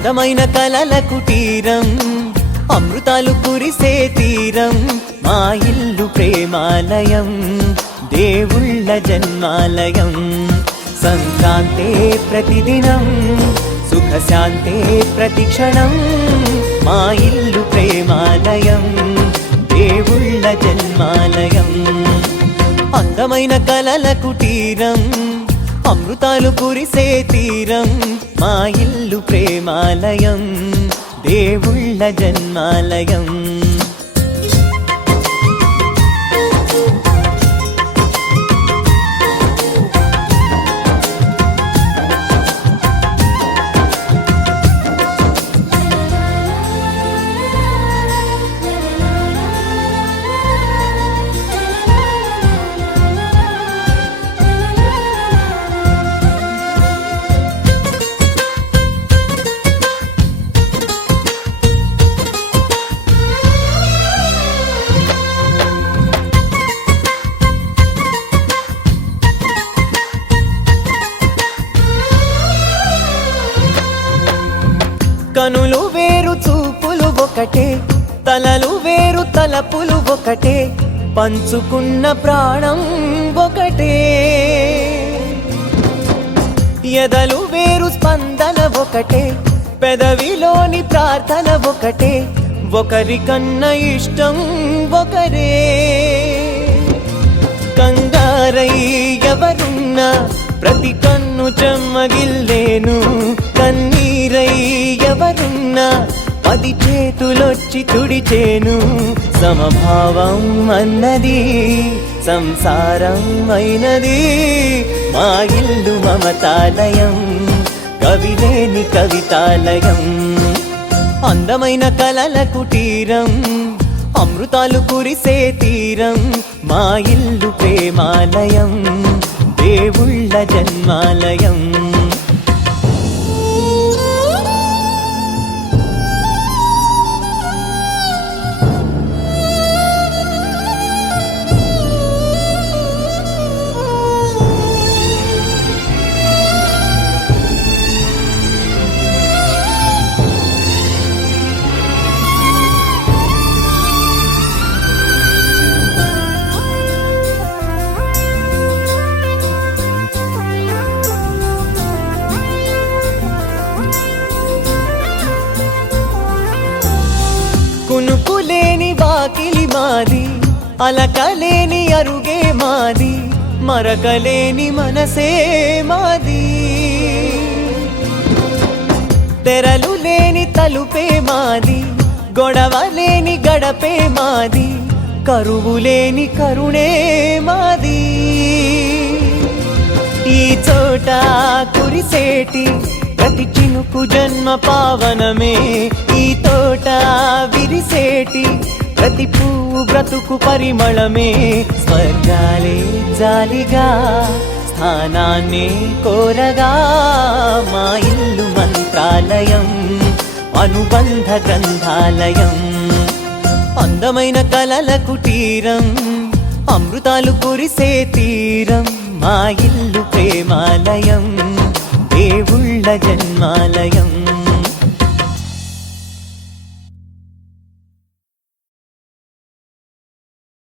అందమైన కలల కుటీరం, అమృతాలు కురిసే తీరం, మా ఇల్లు ప్రేమాలయం, దేవుళ్ళ జన్మాలయం. సంక్రాంతే ప్రతిదినం, సుఖశాంతే ప్రతిక్షణం, మా ఇల్లు ప్రేమాలయం, దేవుళ్ళ జన్మాలయం. అందమైన కలల కుటీరం, అమృతాలు కురిసే తీరం, మా ఇల్లు ప్రేమాలయం, దేవుళ్ళ జన్మాలయం. కనులు వేరు చూపులు ఒకటే, తలలు వేరు తలపులు ఒకటే, పంచుకున్న ప్రాణం ఒకటే. ఎదలు వేరు స్పందన ఒకటే, పెదవిలోని ప్రార్థన ఒకటే, ఒకరికన్నా ఇష్టం ఒకరే. కంగారై ఎవరున్నా ప్రతి కన్ను చెమ్మగిల్లేను, కన్నీరై ఎవరున్నా 10 చేతులొచ్చి తుడిచేను. సమభావం అన్నది సంసారం అయినది, మా ఇల్లు మమతాలయం, కవిలేని కవితాలయం. అందమైన కలల కుటీరం, అమృతాలు కురిసే తీరం, మా ఇల్లు ప్రేమాలయం, దేవుళ్ళ జన్మాలయం. కునుకులేని వాకిలి మాది, అలకలేని అరుగే మాది, మరకలేని మనసే మాది. తెరలు లేని తలుపే మాది, గొడవ లేని గడపే మాది, కరువు లేని కరుణే మాది. ఈ చోట కురిసేటి ప్రతి చినుకు జన్మ పావనమే, ఈ తోట విరిసేటి ప్రతి పువ్వు బ్రతుకు పరిమళమే. స్వర్గాలే జాలిగా స్థానాన్ని కోరగా, మా ఇల్లు మంత్రాలయం, అనుబంధ గ్రంథాలయం. అందమైన కలల కుటీరం, అమృతాలు కురిసే తీరం, మా ఇల్లు ప్రేమాలయం, దేవుళ్ళ జన్మాలయం.